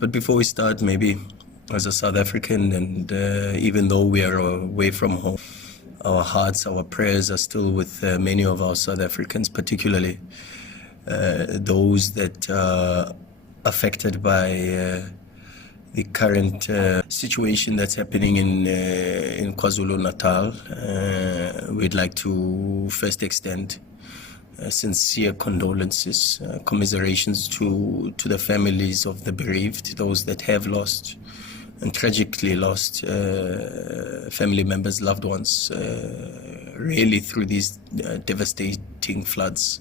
But before we start, maybe as a South African, and even though we are away from home, our hearts, our prayers are still with many of our South Africans, particularly those that are affected by the current situation that's happening in KwaZulu-Natal. We'd like to first extend sincere condolences, commiserations to the families of the bereaved, those that have lost and tragically lost family members, loved ones, really through these devastating floods.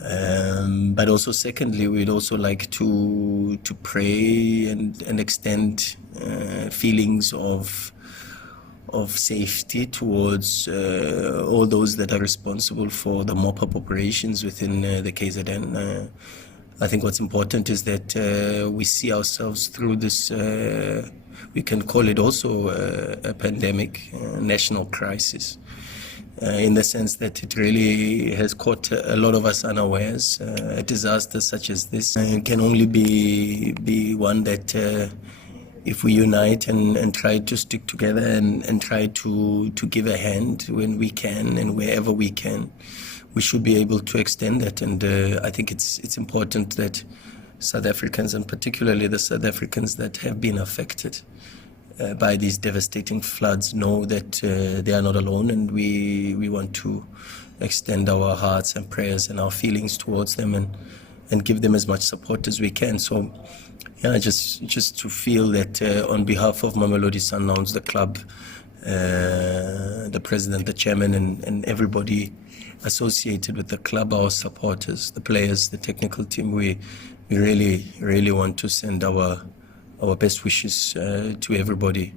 But also, secondly, we'd also like to pray and extend feelings of safety towards all those that are responsible for the mop-up operations within the KZN. I think what's important is that we see ourselves through this, we can call it also a pandemic, national crisis, in the sense that it really has caught a lot of us unawares. A disaster such as this can only be one that if we unite and try to stick together and try to give a hand when we can and wherever we can, we should be able to extend that. And I think it's important that South Africans, and particularly the South Africans that have been affected by these devastating floods, know that they are not alone, and we want to extend our hearts and prayers and our feelings towards them and give them as much support as we can. So yeah, just to feel that on behalf of Mamelodi Sundowns, the club, the president, the chairman, and everybody associated with the club, our supporters, the players, the technical team, we really want to send our best wishes to everybody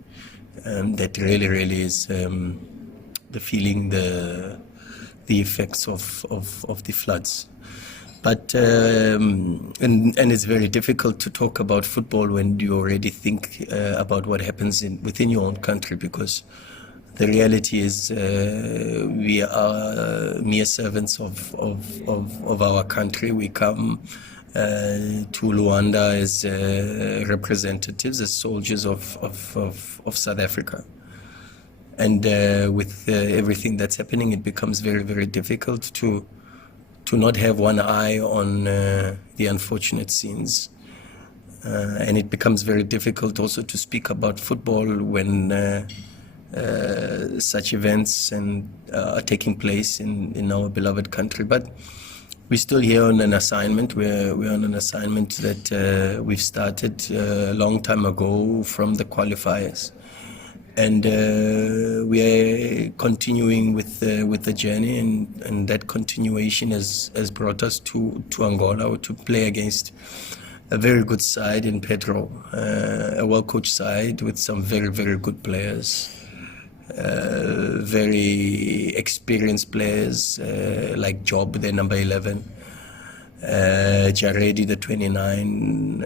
that really is the feeling the effects of the floods. But and it's very difficult to talk about football when you already think about what happens within your own country, because the reality is we are mere servants of our country. We come to Luanda as representatives, as soldiers of South Africa. And with everything that's happening, it becomes very, very difficult to not have one eye on the unfortunate scenes. And it becomes very difficult also to speak about football when such events are taking place in our beloved country. But we're still here on an assignment. We're on an assignment that we've started a long time ago from the qualifiers. And we are continuing with the journey, and that continuation has brought us to Angola to play against a very good side in Petro, a well-coached side with some very, very good players, very experienced players like Job, the number 11, Jaredi, the 29,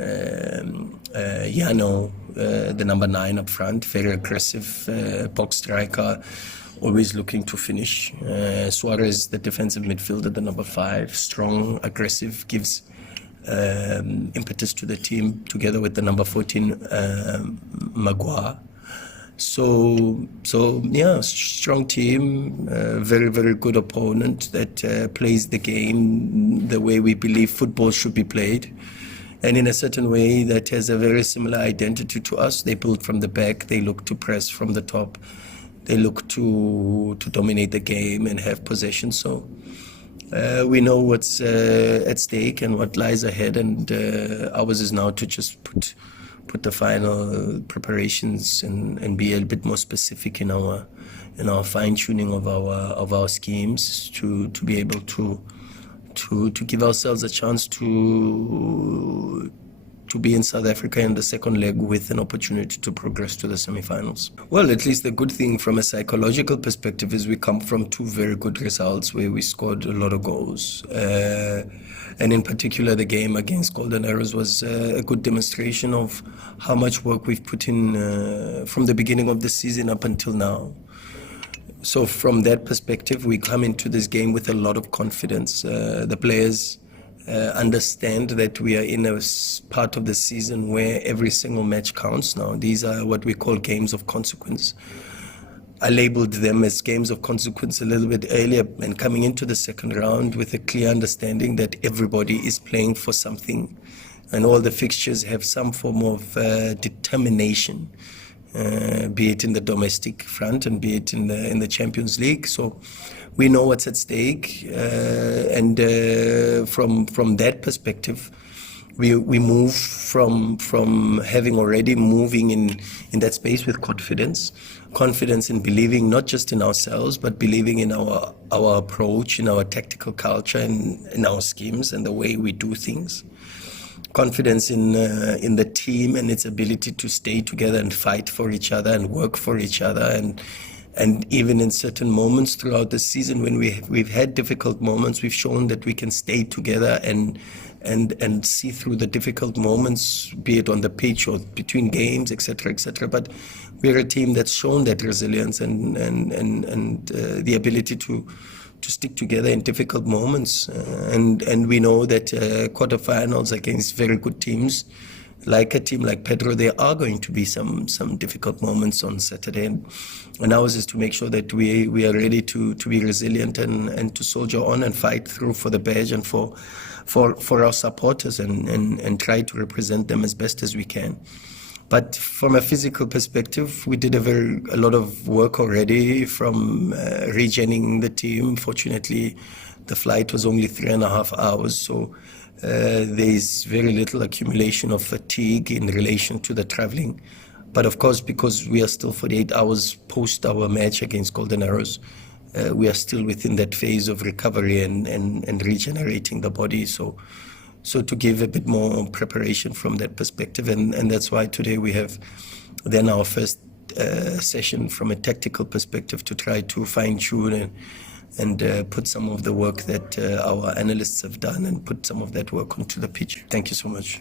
Yano, the number 9 up front, very aggressive box striker, always looking to finish. Suarez, the defensive midfielder, the number 5, strong, aggressive, gives impetus to the team, together with the number 14, Magua. So yeah, strong team, very, very good opponent that plays the game the way we believe football should be played, and in a certain way that has a very similar identity to us. They build from the back, they look to press from the top, they look to dominate the game and have possession. So we know what's at stake and what lies ahead, and ours is now to just put the final preparations and be a bit more specific in our fine-tuning of our schemes to be able to give ourselves a chance to be in South Africa in the second leg with an opportunity to progress to the semi-finals. Well, at least the good thing from a psychological perspective is we come from 2 very good results where we scored a lot of goals. And in particular, the game against Golden Arrows was a good demonstration of how much work we've put in from the beginning of the season up until now. So from that perspective, we come into this game with a lot of confidence. The players understand that we are in a part of the season where every single match counts now. These are what we call games of consequence. I labeled them as games of consequence a little bit earlier, and coming into the second round with a clear understanding that everybody is playing for something and all the fixtures have some form of determination, be it in the domestic front and be it in the Champions League. So we know what's at stake, and from that perspective, we move from having already moving in that space with confidence in believing not just in ourselves, but believing in our approach, in our tactical culture, and in our schemes and the way we do things. Confidence in the team and its ability to stay together and fight for each other and work for each other, and even in certain moments throughout the season when we've had difficult moments, we've shown that we can stay together and see through the difficult moments, be it on the pitch or between games, etc., etc. But we're a team that's shown that resilience and the ability to stick together in difficult moments. And we know that quarterfinals against very good teams, like a team like Pedro, there are going to be some difficult moments on Saturday. And ours is to make sure that we are ready to be resilient and to soldier on and fight through for the badge and for our supporters and try to represent them as best as we can. But from a physical perspective, we did a lot of work already from regenning the team. Fortunately, the flight was only 3.5 hours, so there's very little accumulation of fatigue in relation to the traveling. But of course, because we are still 48 hours post our match against Golden Arrows, we are still within that phase of recovery and regenerating the body. So to give a bit more preparation from that perspective, and that's why today we have then our first session from a tactical perspective to try to fine-tune and put some of the work that our analysts have done and put some of that work onto the pitch. Thank you so much.